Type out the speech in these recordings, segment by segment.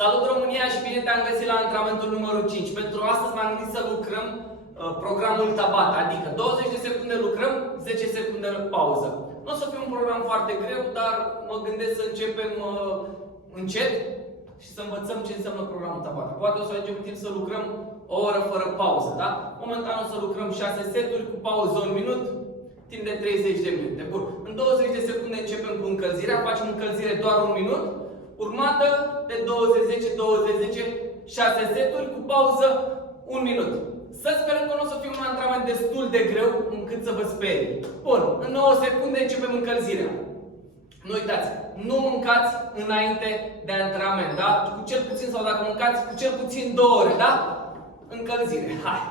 Salut România și bine te-am găsit la antrenamentul numărul 5. Pentru astăzi m-am gândit să lucrăm programul Tabata, adică 20 de secunde lucrăm, 10 secunde pauză. Nu o să fie un program foarte greu, dar mă gândesc să începem încet și să învățăm ce înseamnă programul Tabata. Poate o să ajungem timp să lucrăm o oră fără pauză, da? Momentan o să lucrăm 6 seturi cu pauză 1 minut, timp de 30 de minute. Bun. În 20 de secunde începem cu încălzirea, facem încălzire doar 1 minut, urmată de 20-10-20-10, 6 seturi cu pauză 1 minut. Să sperăm că nu o să fie un antrenament destul de greu încât să vă sperie. Bun, în 9 secunde începem încălzirea. Nu uitați, nu mâncați înainte de antrenament, da? Cu cel puțin, sau dacă mâncați, cu cel puțin 2 ore, da? Încălzire. Hai!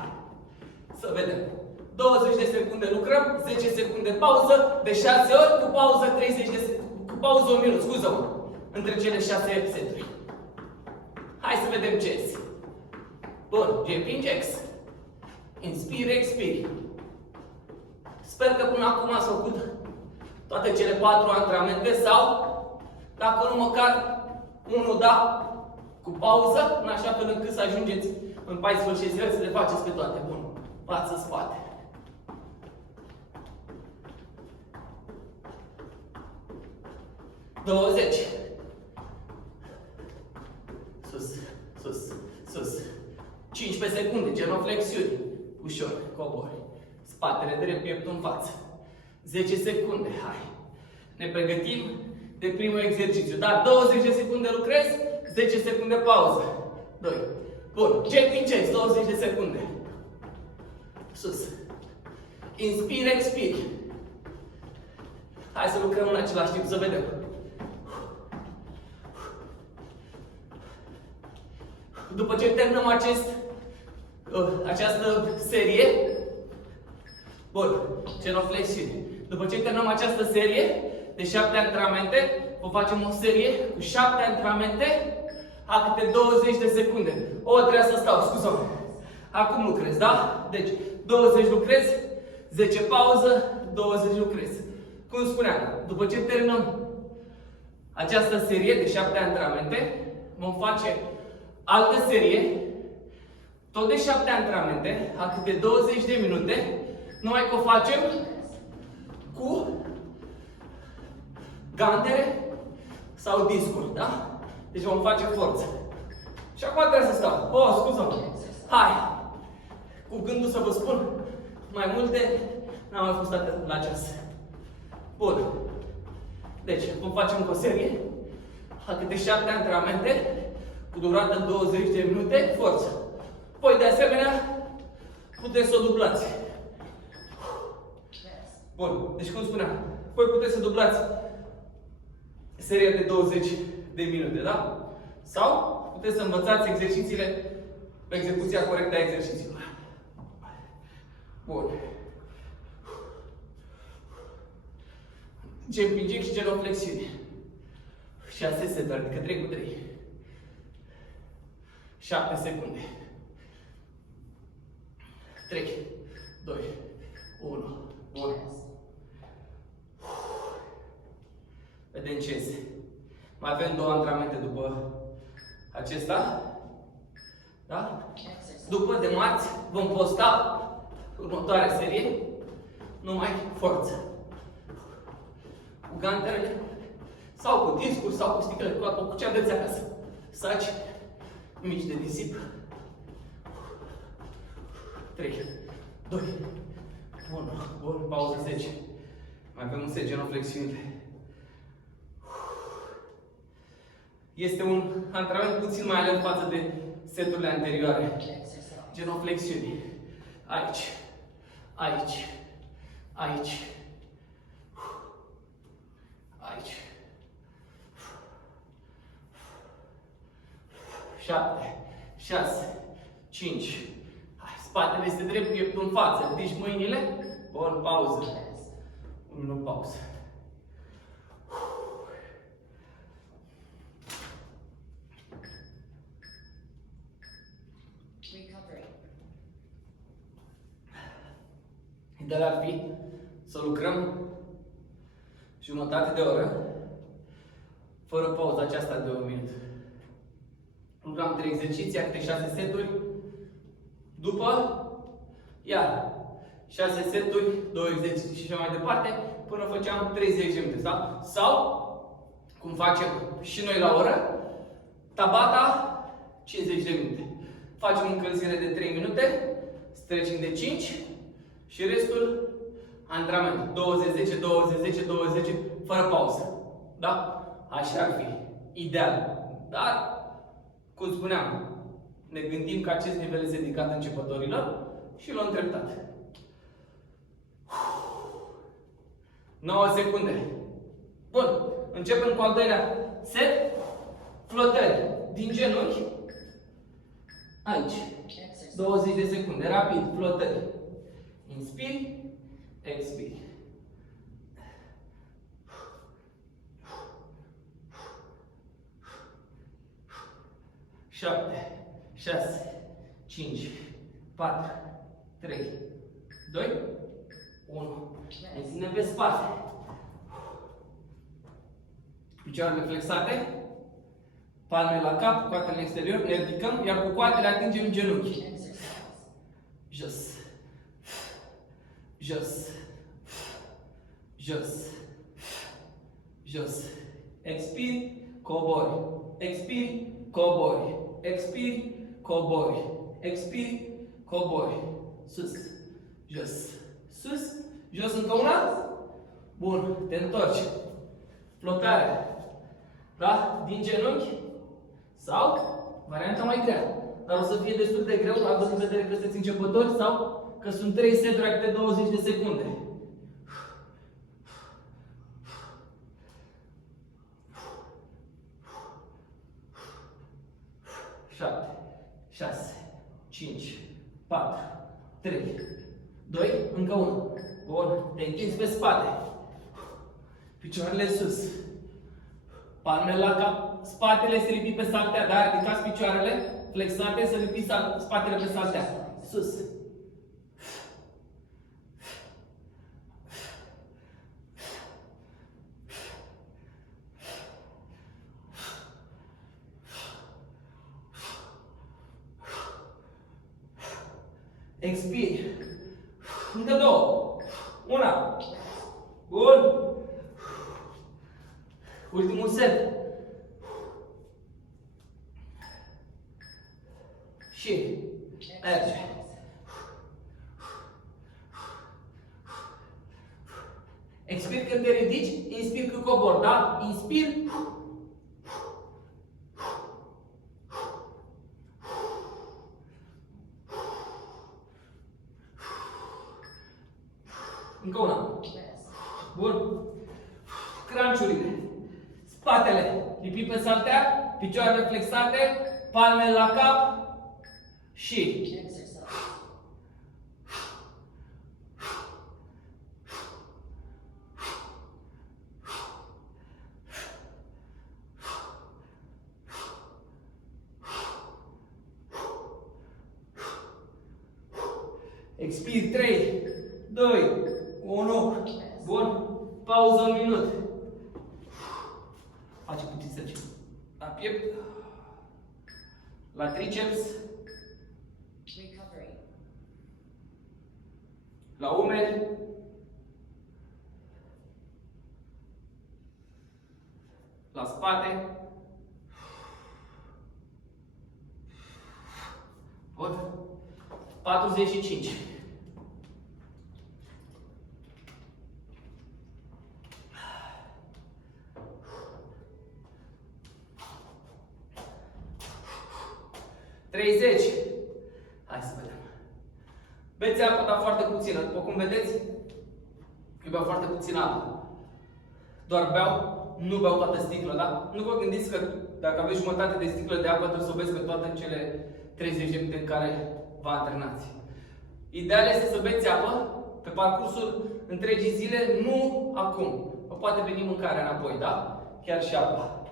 Să vedem. 20 de secunde lucrăm, 10 secunde pauză, de 6 ori cu pauză 30 de secunde, cu pauză 1 minut, scuză-mă, între cele 6 seturi. Hai să vedem ce este. Bun, jumping jacks. Inspire, expire. Sper că până acum ați făcut toate cele 4 antrenamente sau, dacă nu măcar unul, da, cu pauză, în așa fel încât să ajungeți în 14 zile să le faceți pe toate. Bun, față, spate. Douăzeci. Sus, sus, sus. 15 secunde, genoflexiuni. Ușor, cobori. Spatele drept, pieptul în față. 10 secunde, hai. Ne pregătim de primul exercițiu. Da, 20 de secunde lucrez, 10 secunde pauză. 2. Bun, jumping jacks, 20 de secunde. Sus. Inspire, expire. Hai să lucrăm în același timp, să vedem. După ce terminăm această serie, bun, genoflexiuni. După ce terminăm această serie de 7 antrenamente, vă facem o serie cu 7 antrenamente a câte 20 de secunde. O, trebuia să stau, scuză-mă. Acum lucrez, da? Deci, 20 lucrez, 10 pauză, 20 lucrez. Cum spuneam, după ce terminăm această serie de 7 antrenamente, vom face altă serie, tot de 7 antrenamente, a câte 20 de minute, numai că o facem cu gantere sau discuri, da? Deci vom face forță. Și acum trebuie să stau. Oh, scuză-mă. Hai! Cu gândul să vă spun mai multe, n-am mai fost atât la ceas. Bun. Deci, vom face încă o serie, a câte 7 antrenamente, cu durată 20 de minute, forță. Poi, de asemenea, puteți să o dublați. Bun, deci cum spuneam, voi puteți să dublați seria de 20 de minute, da? Sau puteți să învățați exercițiile pe execuția corectă a exercițiilor. Bun. Jumping jack și genoflexiune. 6 seturi, adică 3 cu 3. 7 secunde. 3, 2, 1. Bun. Vedem ce este. Mai avem 2 antrenamente după acesta. Da? După de marți vom posta următoarea serie. Numai forță. Cu ganterele sau cu discuri sau cu sticlele, cu ce aveți acasă. Saci mici de disip. 3, 2, 1, bun, pauză 10. Mai avem un set genoflexiune. Este un antrenament puțin mai lent față de seturile anterioare. Genoflexiuni. Aici, aici, aici, aici. 7, 6, 5. Spatele este drept, pieptul în față. Ridici mâinile. Bun, pauză. 1 minut pauză. Ideal ar fi să lucrăm jumătate de oră fără pauza aceasta de 1 minut. lucram 3 exerciții, câte 6 seturi. După, iar 6 seturi, 2 exerciții și așa mai departe, până făceam 30 de minute. Da? Sau, cum facem și noi la oră, Tabata 50 de minute. Facem încălzire de 3 minute, stretching de 5 și restul antrenament. 20-10, 20-10, 20, fără pauză. Da? Așa ar fi. Ideal. Dar, cum spuneam, ne gândim că acest nivel este dedicat începătorilor și luăm treptat. 9 secunde. Bun. Începem cu al doilea set. Flotări din genunchi. Aici. 20 de secunde. Rapid. Flotări. Inspiri. Expiri. Șapte, 6, 5, 4, 3, 2, 1. Ne ținem pe spate. Picioarele flexate. Palmele la cap, coatele în exterior. Ne ridicăm, iar cu coatele atingem genunchi. Jos. Jos. Jos. Jos. Expiri, cobori. Expiri, cobori. Expiri, cobori. Expiri, cobori. Sus. Jos. Sus. Jos încă una. Bun. Te întorci. Flotare. Da? Din genunchi. Sau varianta mai grea. Dar o să fie destul de greu, având în vedere că sunteți începători sau că sunt 3 seturi de 20 de secunde. 7, 6, 5, 4, 3, 2, încă 1. Bun. Te întinzi pe spate. Picioarele sus. Palmele la cap. Spatele se ridică pe saltea, dar ridicați picioarele flexate, să ridici spatele pe saltea. Sus. Expiri. Încă 2. 1. Bun. Ultimul set. Și merge. Expir când te ridici, inspir când cobor, da? Inspir. Încă una. Bun. Cranciurile. Spatele lipit pe saltea, picioarele flexate, palmele la cap și expir 3, 2, 1. Bun. Pauză un minut. Face puțin săci. La piept. La triceps. La umeri. La spate. Bun. 45. Hai să vedem. Beți apă, dar foarte puțină. După cum vedeți, eu beau foarte puțină apă. Doar beau, nu beau toată sticla, da? Nu vă gândiți că dacă aveți jumătate de sticlă de apă, trebuie să o beți pe toate în cele 30 de minute în care vă antrenați. Ideal este să beți apă pe parcursul întregii zile, nu acum. Vă poate veni mâncarea înapoi, da? Chiar și apa.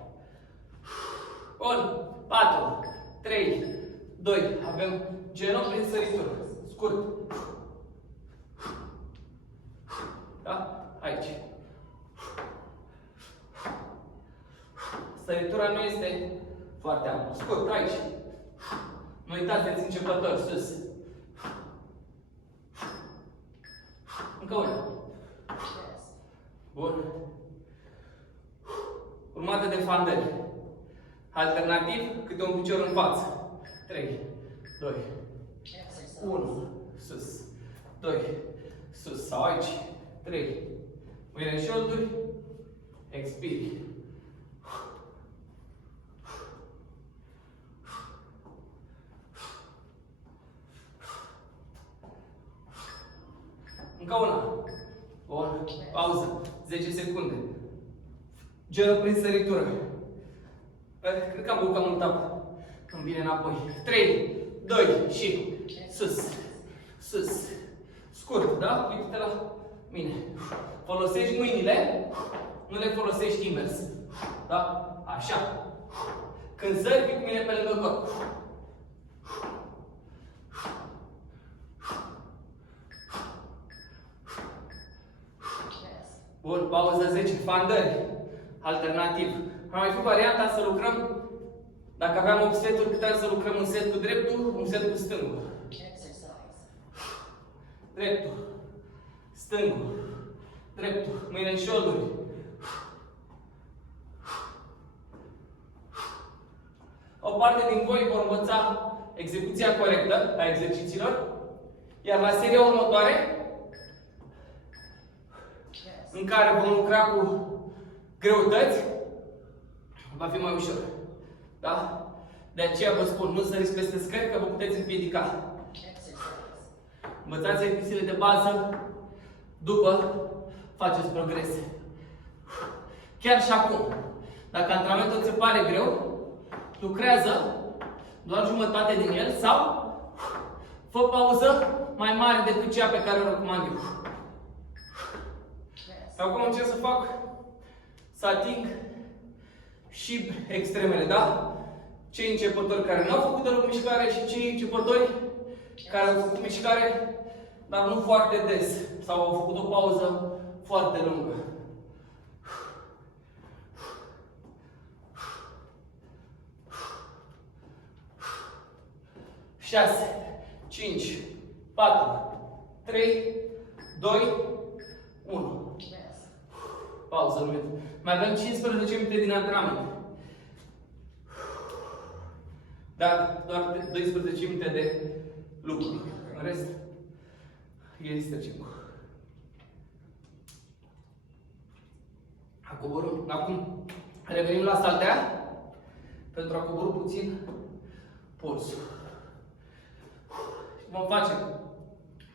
Bun. 4, 3, 2. Avem genunchi prin săritură. Scurt. Da? Aici. Săritura nu este Foarte amplu. Scurt, aici. Nu uitați de începători, sus. Încă una. Bun. Urmată de fandări. Alternativ, câte un picior în față. 3, 2, 1, sus. 2, sus. Sau aici. 3. Mâine în șolduri. Expiri. Încă una. Bun. Pauză. 10 secunde. Genul prin săritură. Cred că am băut cam mult apă. Îmi vine înapoi. 3, 2 și sus. Sus. Scurt, da? Uite-te la mine. Folosești mâinile, nu le folosești invers. Da? Așa. Când sări, fii cu mine pe lângă corp. Bun, pauză 10. Fandări. Alternativ. Am mai făcut varianta să lucrăm, dacă aveam 8 seturi, puteam să lucrăm un set cu dreptul, un set cu stângul. Dreptul. Stângul. Dreptul. Mâine în șolduri. O parte din voi vor învăța execuția corectă a exercițiilor, iar la seria următoare, în care vom lucra cu greutăți, va fi mai ușor. Da? De aceea vă spun, nu săriți peste scări, că vă puteți împiedica. Învățați exercițiile de bază, după faceți progrese. Chiar și acum, dacă antrenamentul ți se pare greu, lucrează doar jumătate din el sau fă pauză mai mare decât cea pe care o recomand eu. Acum încerc să fac, să ating și extremele, da? Cei începători care nu au făcut deloc mișcare și cei începători care au făcut mișcare, dar nu foarte des. Sau au făcut o pauză foarte lungă. Șase, 5, 4, 3, 2, 1. Pauză, nu uit. Mai avem 15 minute din antrenament. Dar doar 12 minute de lucru. În rest, este ceva. Coborâm. Acum revenim la saltea pentru a coborî puțin pulsul. Vom face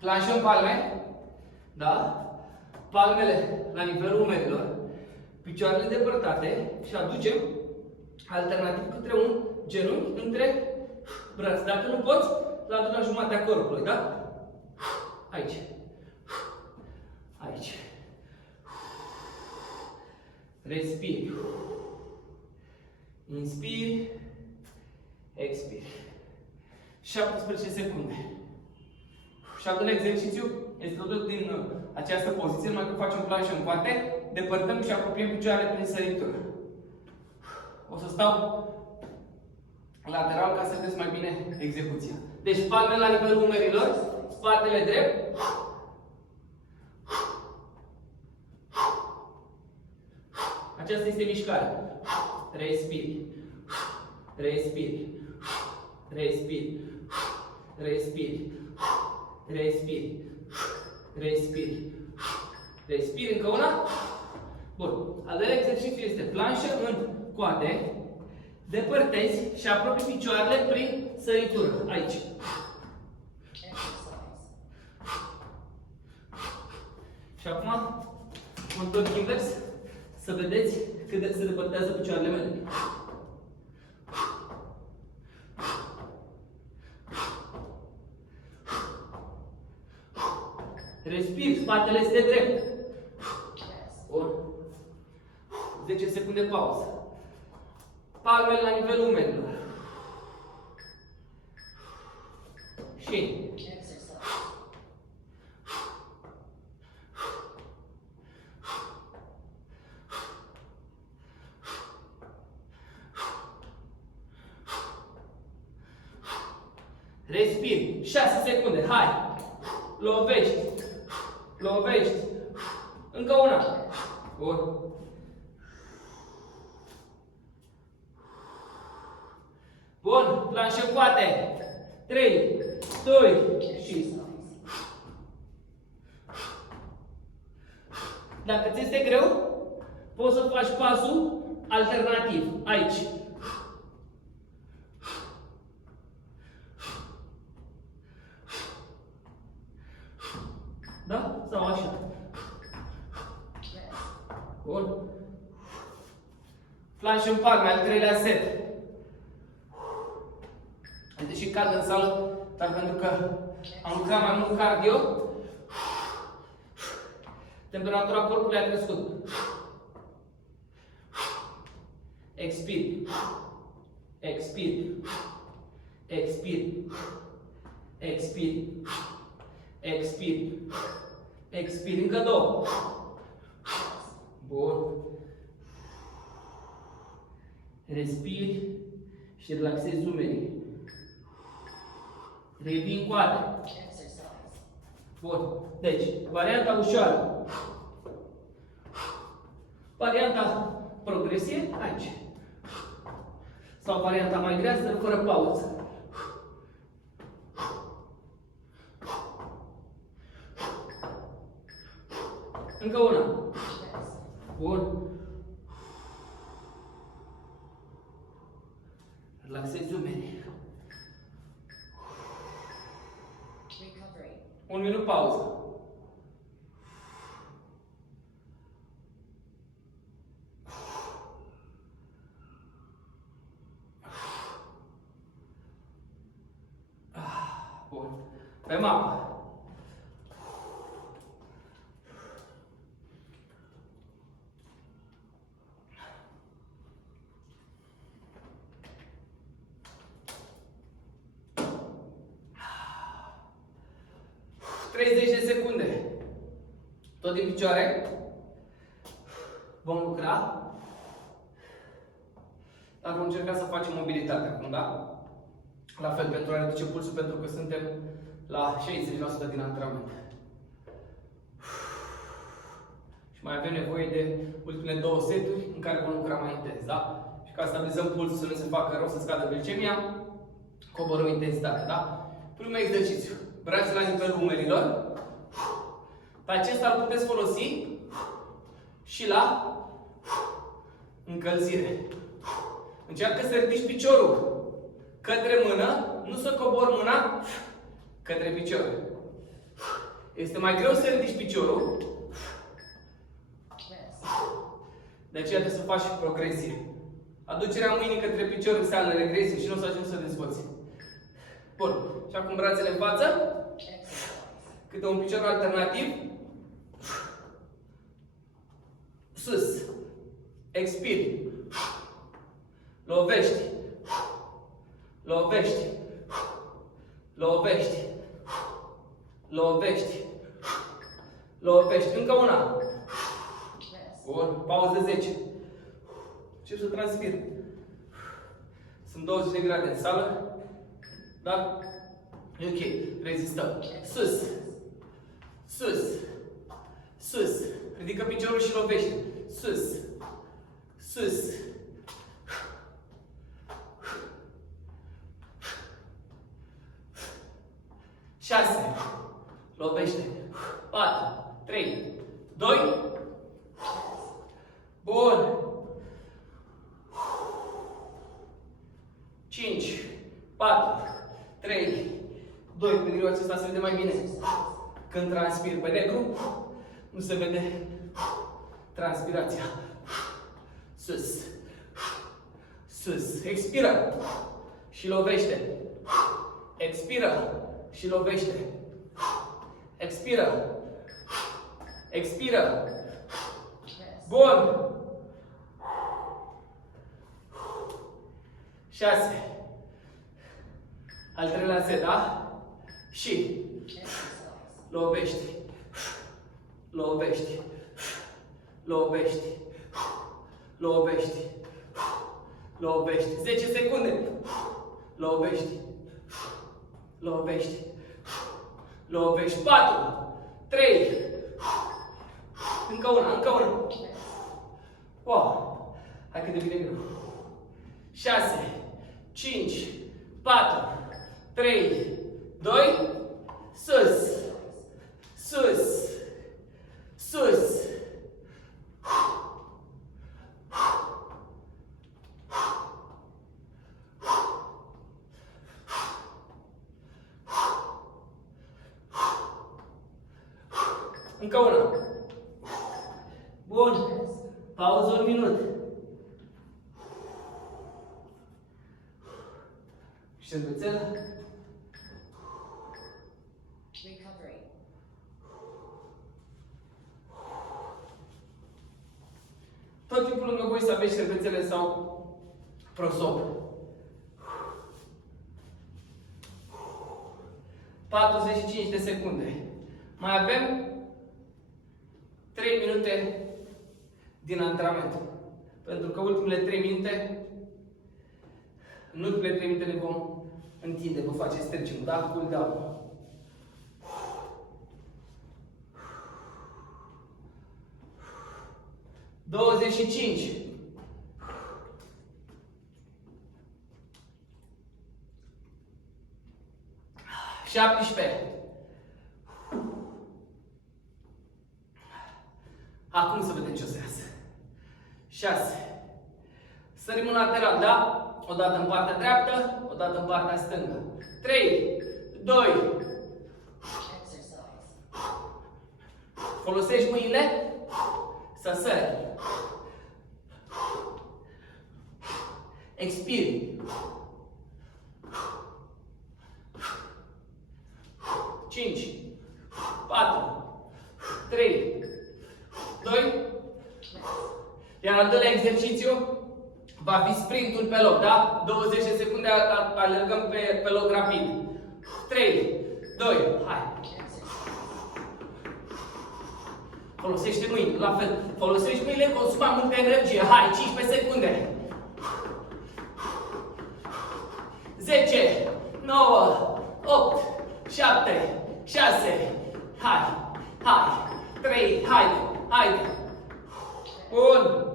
planșăm palme, da? Palmele la nivelul umerilor, picioarele depărtate și aducem alternativ către un genunchi între brațe. Dacă nu poți, îl aduci la jumatea corpului, da? Aici. Aici. Respiri. Inspiri. Expiri. 17 secunde. Și al doilea exercițiu este tot din această poziție, numai că facem planșă în coate, depărtăm și apropiem picioarele prin săritură. O să stau lateral ca să vedeți mai bine execuția. Deci palme la nivelul umerilor, spatele drept. Aceasta este mișcarea. Respiri. Respiri. Respiri. Respiri. Respiri. Respiri. Respiri încă una. Bun. Al doilea exercițiu este planșă în coate. Depărtezi și apropii picioarele prin săritură. Aici. Și acum mă întorc invers să vedeți cât se depărtează picioarele mele. Respir, spatele este drept. Bun. 10 secunde pauză. Palmele la nivelul umerilor. Și Respiri. 6 secunde. Hai. Lovești. Lovești. Încă una. Bun. Bun. Planșe în poate. 3, 2 și... Dacă ți este greu, poți să faci pasul alternativ. Aici. Da? Sau așa. Bun. Planșe în palme, al treilea set. Deși cad în sală, dar pentru că am lucrat mai mult cardio, temperatura corpului a crescut. Expir. Expir. Expir. Expir. Expir. Expir. Încă 2. Bun. Respiri și relaxezi umerii. Revin coate. Bun. Deci, varianta ușoară. Varianta progresie, aici. Sau varianta mai grea, să fără pauză. Încă una. Bun. Relaxezi umerii. 1 minut pauză. Bun. Pe mapă. ...30 de secunde. Tot din picioare. Vom lucra. Dar vom încerca să facem mobilitate acum, da? La fel, pentru a reduce pulsul, pentru că suntem la 60% din antrenament. Și mai avem nevoie de ultimele 2 seturi în care vom lucra mai intens, da? Și ca să stabilizăm pulsul, să nu se facă rău, să scadă glicemia, coborâm intensitatea, da? Primul exercițiu. Brațe la nivelul umerilor. Pe acesta îl puteți folosi și la încălzire. Încearcă să ridici piciorul către mână, nu să cobori mâna către picior. Este mai greu să ridici piciorul. De aceea trebuie să faci progresie. Aducerea mâinii către picior înseamnă regresie și nu o să ajungi să dezvolți. Bun. Și acum brațele în față. Câte un picior alternativ. Sus. Expiri. Lovești. Lovești. Lovești. Lovești. Lovești. Încă una. Bun. Pauză 10. Încep să transpir. Sunt 20 de grade în sală. Da? E ok. Rezistăm. Sus. Sus. Sus. Ridică piciorul și lovește. Sus. Sus. Șase. Lovește. 4. 3. 2. Bun. 5. 4. 3. 2. Pe griul acesta se vede mai bine. Când transpir pe negru, nu se vede transpirația. Sus. Sus. Expiră. Și lovește. Expiră. Și lovește. Expiră. Expiră. Bun. 6. Al treilea set, da? Și lovești. Lovești. Lovești. Lovești. Lovești. 10 secunde. Lovești. Lovești. Lovești. 4, 3, încă una. Wow! Hai că devine greu. 6, 5, 4, 3, 2, sus. Sus. Sus. Încă una. Bun. Pauză 1 minut. Șervețel. Recovery. Tot timpul lângă voi să aveți șervețele sau prosop. 45 de secunde. Mai avem 3 minute din antrenament. Pentru că ultimele 3 minute, în ultimele 3 minute ne vom întinde, vă face stretching, da? Cool down. Douăzeci și 17. Acum să vedem ce o să iasă. 6. Sărim în lateral, da? O dată în partea dreaptă, o dată în partea stângă. 3, 2. Folosești mâinile să sări. Expiri. 5, 4, 3, 2. Iar al doilea exercițiu va fi sprintul pe loc, da? 20 de secunde alergăm pe loc rapid. 3, 2, hai. Folosește mâini, la fel. Folosești mâinile, consuma multă energie. Hai, 15 secunde. 10, 9, 8, 7, 6, hai, 3, haide. Bun.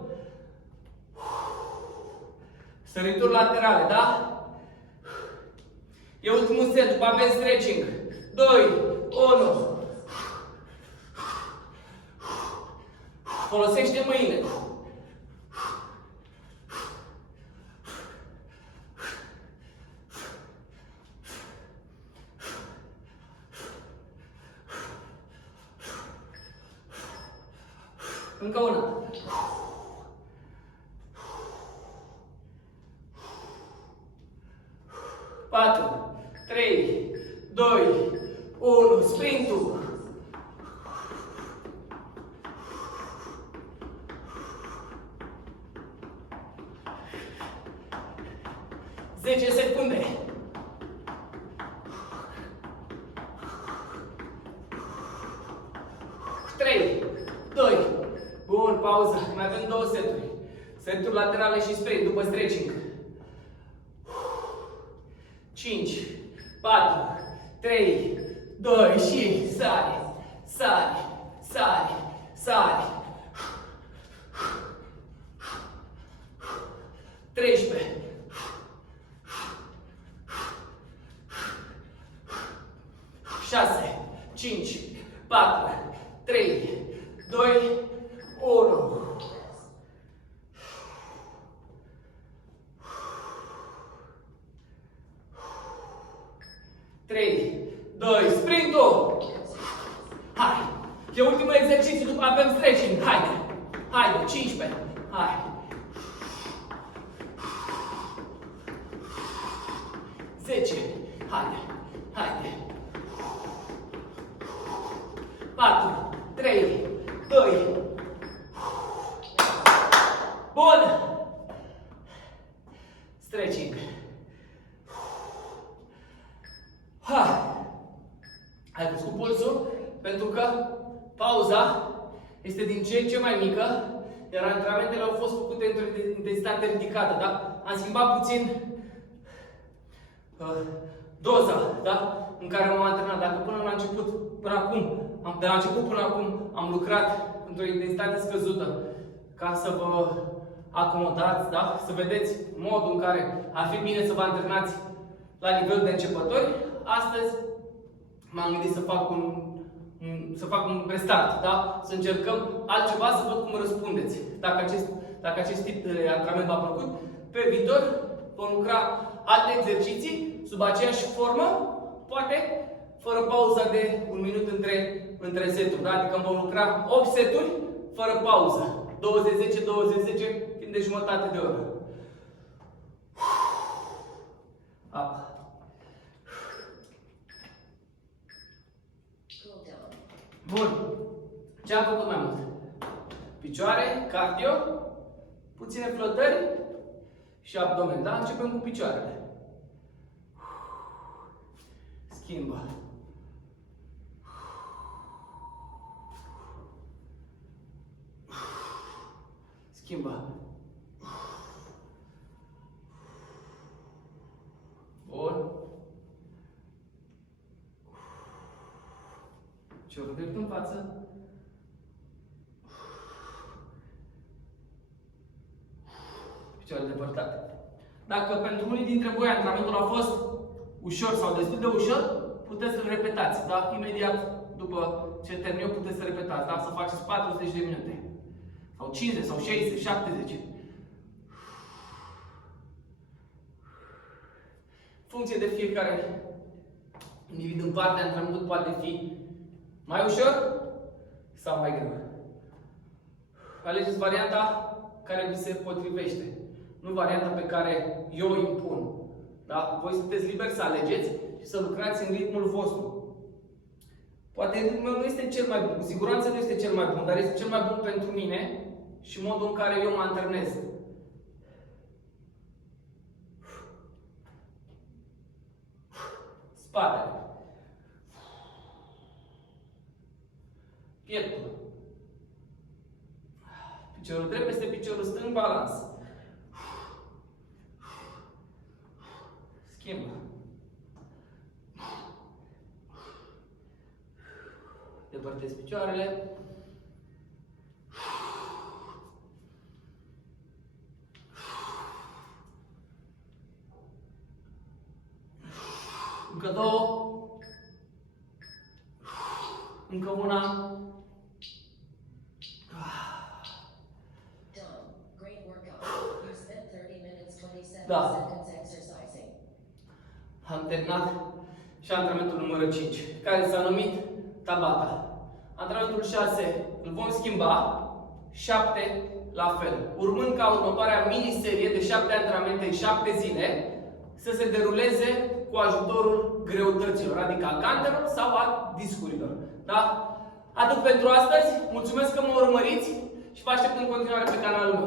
Sărituri laterale, da? E ultimul set, după avem stretching. 2, 1. Folosește mâinile. Încă una. 4, 3, 2, 1, sprintul. Zece secunde. 3, 2. Bun, pauză. Mai avem 2 seturi. Seturi laterale și sprint după stretching. 5, 4, 3, 2 și sari. 13. 6, 5, 4, 3, 2, 1. Trei, 2, sprintul! Hai! E ultimul exercițiu, după avem stretching. Haide, 15. Hai! 10. Haide! 4, 3, 2. Bun! Stretching. Ai crescut pulsul pentru că pauza este din ce în ce mai mică, iar antrenamentele au fost făcute într-o intensitate ridicată, da? Am schimbat puțin doza, da? În care m-am antrenat. Dacă până la început, de la început până acum am lucrat într-o intensitate scăzută ca să vă acomodați, da? Să vedeți modul în care ar fi bine să vă antrenați la nivel de începători, astăzi m-am gândit să fac un restart, da? Să încercăm altceva, să văd cum răspundeți. Dacă acest tip de antrenament v-a plăcut, pe viitor vom lucra alte exerciții sub aceeași formă, poate fără pauza de 1 minut între seturi, da? Adică vom lucra 8 seturi fără pauză. 20-10, 20-10, timp de jumătate de oră. Apă. Cool down. Bun. Ce am făcut mai mult? Picioare, cardio, puține flotări și abdomen. Da? Începem cu picioarele. Schimbă. Schimbă. Bun. Piciorul drept în față. Picioarele depărtate. Dacă pentru unii dintre voi antrenamentul a fost ușor sau destul de ușor, puteți să-l repetați. Da? Imediat după ce termin eu, puteți să repetați. Da? Să faceți 40 de minute. Sau 50, sau 60, 70. Funcție de fiecare individ în parte, antrenamentul poate fi mai ușor sau mai greu. Alegeți varianta care vi se potrivește, nu varianta pe care eu o impun. Da? Voi sunteți liberi să alegeți și să lucrați în ritmul vostru. Poate ritmul meu nu este cel mai bun, cu siguranță nu este cel mai bun, dar este cel mai bun pentru mine și modul în care eu mă antrenez. Spatele. Pieptul. Piciorul drept peste piciorul stâng, balans. Schimbă. Depărtez picioarele. Încă două. Încă una. Done. Great workout. You spent 30 minutes 27 Da. seconds exercising. Am terminat și antrenamentul numărul 5, care s-a numit Tabata. Antrenamentul 6 îl vom schimba, 7 la fel. Urmând ca următoarea miniserie de 7 antrenamente în 7 zile să se deruleze cu ajutorul greutăților, adică a cantelor sau a discurilor. Da? Atât pentru astăzi. Mulțumesc că mă urmăriți și vă aștept în continuare pe canalul meu.